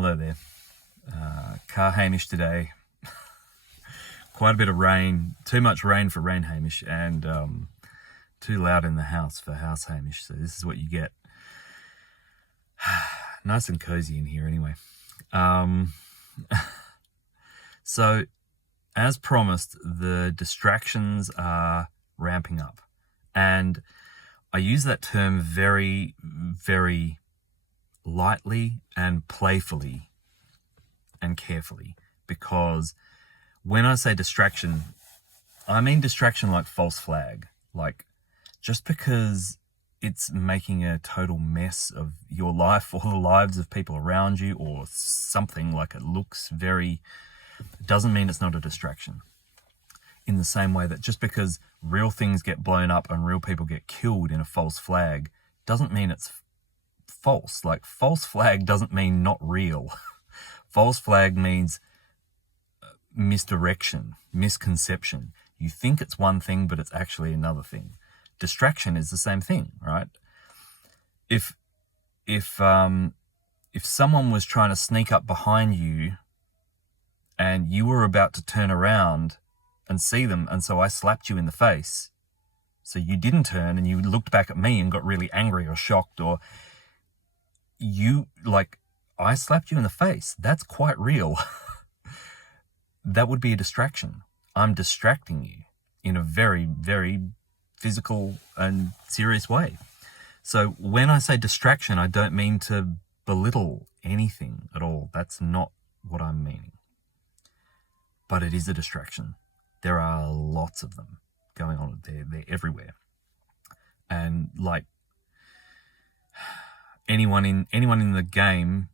Hello there. Car Hamish today. Quite a bit of rain, too much rain for Rain Hamish, and too loud in the house for House Hamish. So this is what you get. Nice and cozy in here anyway. So, as promised, the distractions are ramping up. And I use that term very, very lightly and playfully and carefully, because when I say distraction, I mean distraction like false flag. Like, just because it's making a total mess of your life or the lives of people around you or something, like it looks very, doesn't mean it's not a distraction. In the same way that just because real things get blown up and real people get killed in a false flag doesn't mean it's false. Like, false flag doesn't mean not real. False flag means misdirection, misconception. You think it's one thing, but it's actually another thing. Distraction is the same thing, right? If someone was trying to sneak up behind you and you were about to turn around and see them, and so I slapped you in the face, so you didn't turn and you looked back at me and got really angry or shocked, or I slapped you in the face, that's quite real. That would be a distraction. I'm distracting you in a very, very physical and serious way. So when I say distraction, I don't mean to belittle anything at all. That's not what I'm meaning. But it is a distraction. There are lots of them going on. They're everywhere. And like anyone in the game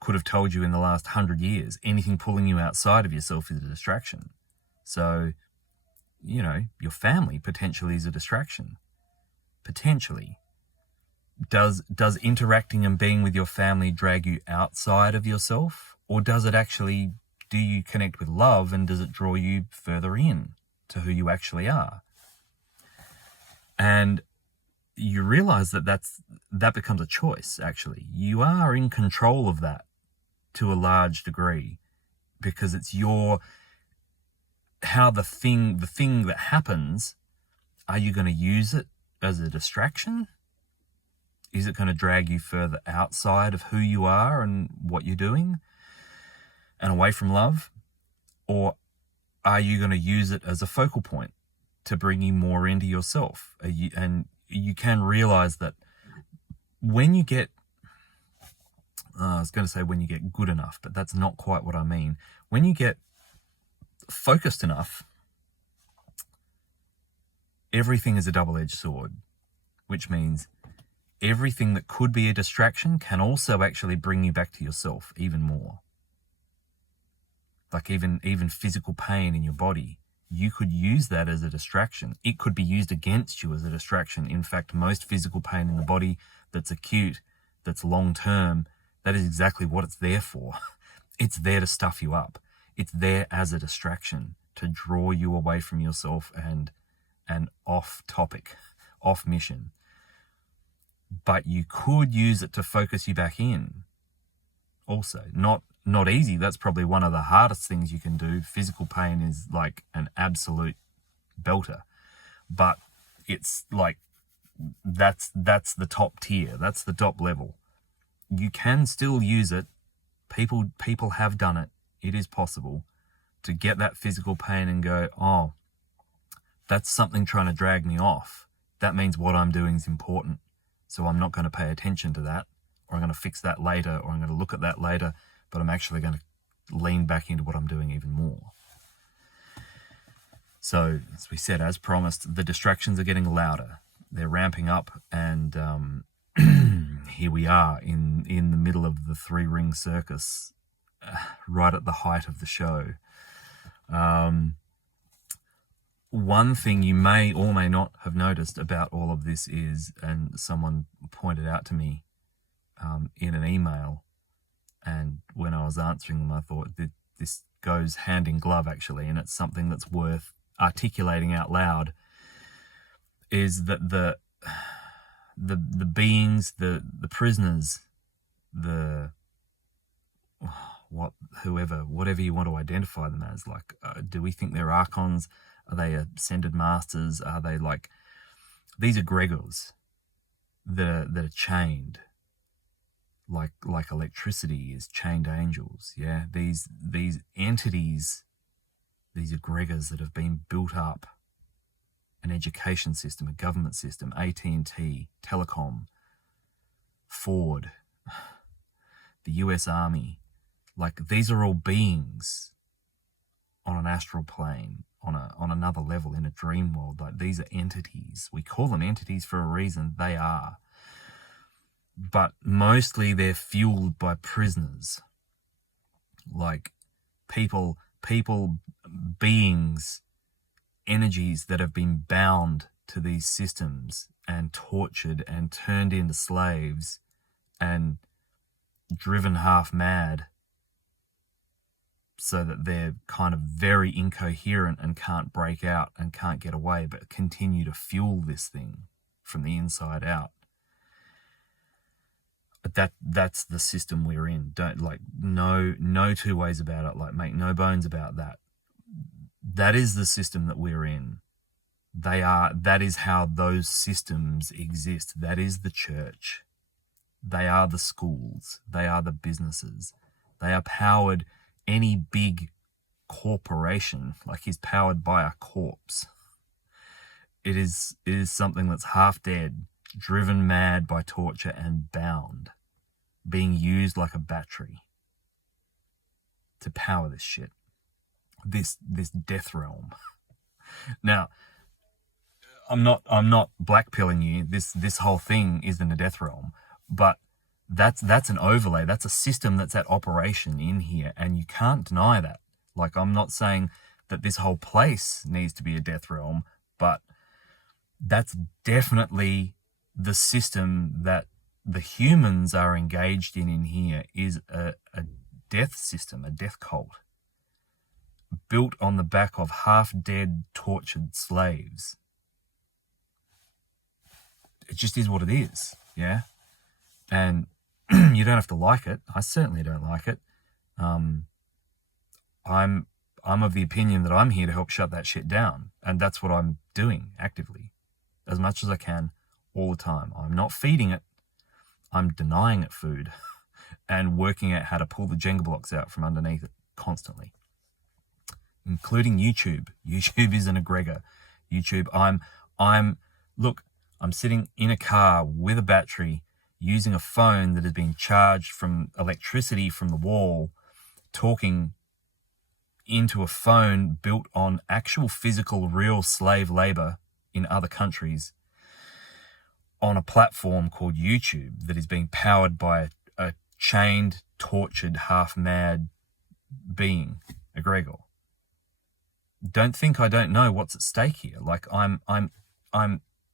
could have told you in the last 100 years, anything pulling you outside of yourself is a distraction. So, your family potentially is a distraction. Potentially. Does interacting and being with your family drag you outside of yourself? Or does it actually, do you connect with love, and does it draw you further in to who you actually are? And you realize that becomes a choice, actually. You are in control of that to a large degree, because it's how the thing that happens, are you going to use it as a distraction? Is it going to drag you further outside of who you are and what you're doing and away from love? Or are you going to use it as a focal point to bring you more into yourself? And you can realize that when you get, I was going to say when you get good enough, but that's not quite what I mean. When you get focused enough, everything is a double-edged sword, which means everything that could be a distraction can also actually bring you back to yourself even more. Like even physical pain in your body, you could use that as a distraction. It could be used against you as a distraction. In fact, most physical pain in the body that's acute, that's long-term, that is exactly what it's there for. It's there to stuff you up. It's there as a distraction to draw you away from yourself and off topic, off mission. But you could use it to focus you back in. Also, not easy. That's probably one of the hardest things you can do. Physical pain is like an absolute belter. But it's like, that's the top tier. That's the top level. You can still use it. People have done it. It is possible to get that physical pain and go, oh, that's something trying to drag me off. That means what I'm doing is important. So I'm not going to pay attention to that, or I'm going to fix that later, or I'm going to look at that later, but I'm actually going to lean back into what I'm doing even more. So, as we said, as promised, the distractions are getting louder. They're ramping up, and here we are in the middle of the three-ring circus, right at the height of the show. One thing you may or may not have noticed about all of this is, and someone pointed out to me in an email, and when I was answering them, I thought that this goes hand in glove, actually, and it's something that's worth articulating out loud, is that the beings, the prisoners, whatever you want to identify them as. Like, do we think they're archons? Are they ascended masters? Are they like these egregores that are chained, like electricity is chained angels? Yeah, these entities, these egregores that have been built up, an education system, a government system, AT&T, Telecom, Ford, the US Army. Like, these are all beings on an astral plane, on another level, in a dream world. Like, these are entities. We call them entities for a reason. They are. But mostly they're fueled by prisoners. Like, people, beings, energies that have been bound to these systems and tortured and turned into slaves and driven half mad, so that they're kind of very incoherent and can't break out and can't get away, but continue to fuel this thing from the inside out. But that's the system we're in. Don't, like, no two ways about it. Like, make no bones about that. That is the system that we're in. That is how those systems exist. That is the church. They are the schools. They are the businesses. They are powered. Any big corporation, like, is powered by a corpse. It is something that's half dead, driven mad by torture and bound, being used like a battery to power this shit. This death realm. Now, I'm not blackpilling you. This whole thing isn't a death realm, but that's an overlay. That's a system that's at operation in here, and you can't deny that. Like, I'm not saying that this whole place needs to be a death realm, but that's definitely the system that the humans are engaged in here, is a death system, a death cult, built on the back of half-dead, tortured slaves. It just is what it is, yeah? And you don't have to like it. I certainly don't like it. I'm of the opinion that I'm here to help shut that shit down, and that's what I'm doing actively, as much as I can, all the time. I'm not feeding it. I'm denying it food and working out how to pull the Jenga blocks out from underneath it constantly, including YouTube. YouTube is an egregor. YouTube, I'm sitting in a car with a battery, using a phone that has been charged from electricity from the wall, talking into a phone built on actual physical real slave labor in other countries, on a platform called YouTube that is being powered by a chained, tortured, half-mad being, egregor. Don't think I don't know what's at stake here. Like, I'm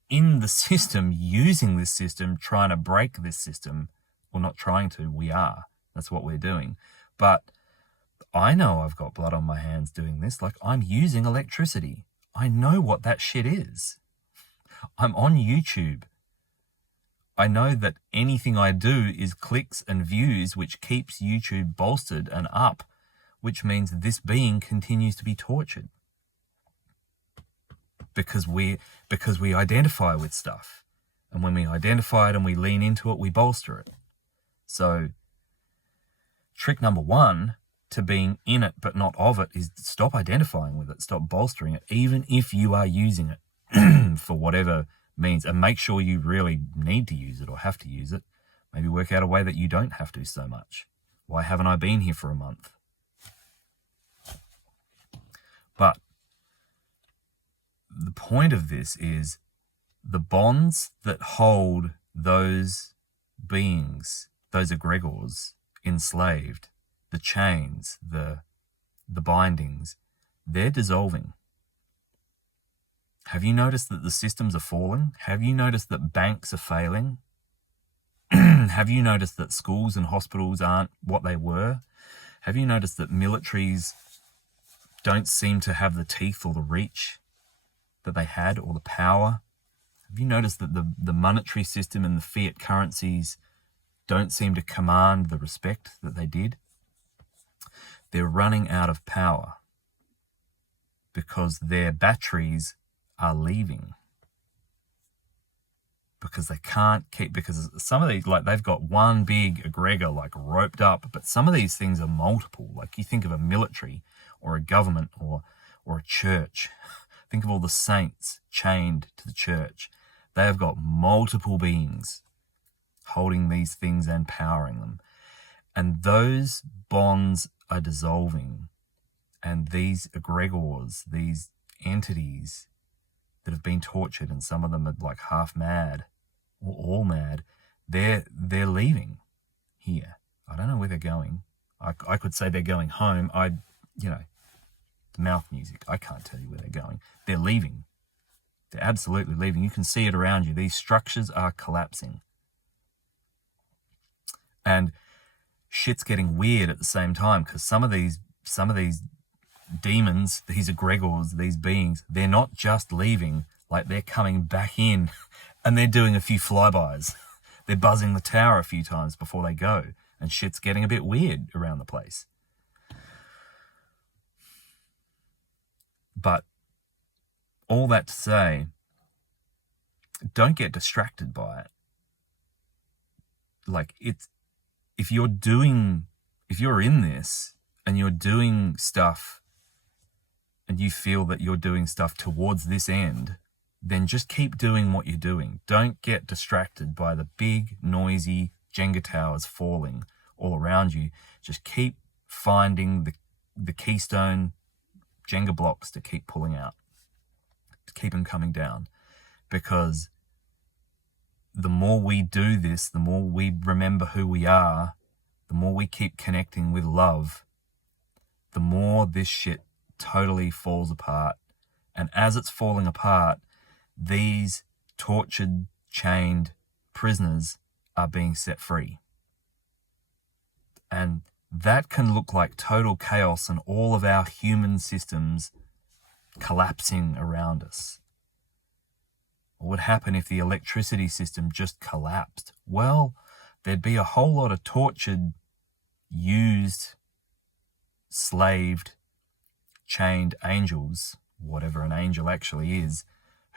in the system, using this system, trying to break this system. Well, not trying to, we are. That's what we're doing. But I know I've got blood on my hands doing this. Like, I'm using electricity. I know what that shit is. I'm on YouTube. I know that anything I do is clicks and views, which keeps YouTube bolstered and up, which means this being continues to be tortured. Because we identify with stuff. And when we identify it and we lean into it, we bolster it. So trick number one to being in it but not of it is stop identifying with it, stop bolstering it, even if you are using it for whatever means, and make sure you really need to use it or have to use it. Maybe work out a way that you don't have to so much. Why haven't I been here for a month? But the point of this is the bonds that hold those beings, those egregores, enslaved, the chains, the bindings, they're dissolving. Have you noticed that the systems are falling? Have you noticed that banks are failing? Have you noticed that schools and hospitals aren't what they were? Have you noticed that militaries don't seem to have the teeth or the reach that they had, or the power? Have you noticed that the monetary system and the fiat currencies don't seem to command the respect that they did? They're running out of power because their batteries are leaving. Because they can't keep, because some of these, like, they've got one big egregor, like, roped up, but some of these things are multiple. Like, you think of a military or a government or a church. Think of all the saints chained to the church. They have got multiple beings holding these things and powering them. And those bonds are dissolving. And these egregores, these entities that have been tortured, and some of them are like half mad or all mad, they're leaving here. I don't know where they're going. I could say they're going home. The mouth music, I can't tell you where they're going. They're leaving. They're absolutely leaving. You can see it around you. These structures are collapsing. And shit's getting weird at the same time, because some of these demons, these egregores, these beings, they're not just leaving, like they're coming back in and they're doing a few flybys. They're buzzing the tower a few times before they go, and shit's getting a bit weird around the place. But all that to say, don't get distracted by it. Like, if you're in this and you're doing stuff and you feel that you're doing stuff towards this end, then just keep doing what you're doing. Don't get distracted by the big, noisy Jenga towers falling all around you. Just keep finding the keystone Jenga blocks to keep pulling out, to keep them coming down. Because the more we do this, the more we remember who we are, the more we keep connecting with love, the more this shit totally falls apart. And as it's falling apart, these tortured, chained prisoners are being set free. And that can look like total chaos and all of our human systems collapsing around us. What would happen if the electricity system just collapsed? Well, there'd be a whole lot of tortured, used, slaved, chained angels, whatever an angel actually is,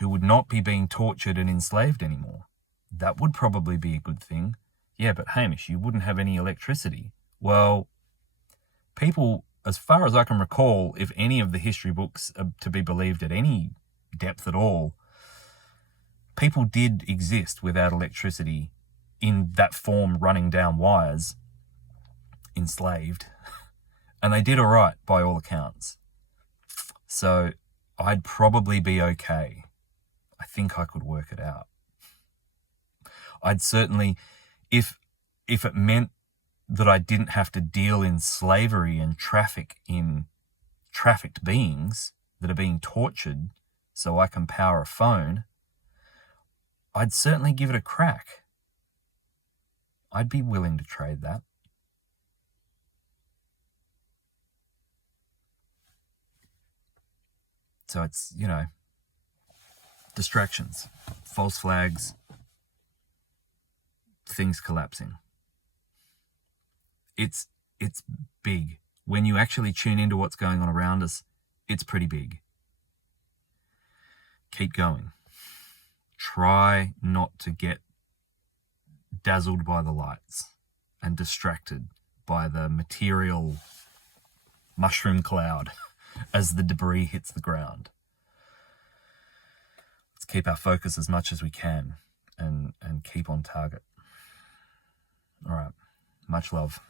who would not be being tortured and enslaved anymore. That would probably be a good thing. Yeah, but Hamish, you wouldn't have any electricity. Well, people, as far as I can recall, if any of the history books are to be believed at any depth at all, people did exist without electricity in that form, running down wires, enslaved, and they did all right by all accounts. So I'd probably be okay. I think I could work it out. I'd certainly, if it meant that I didn't have to deal in slavery and traffic in trafficked beings that are being tortured so I can power a phone, I'd certainly give it a crack. I'd be willing to trade that. So it's, distractions, false flags, things collapsing. It's big. When you actually tune into what's going on around us, it's pretty big. Keep going. Try not to get dazzled by the lights and distracted by the material mushroom cloud as the debris hits the ground. Let's keep our focus as much as we can and keep on target. All right. Much love.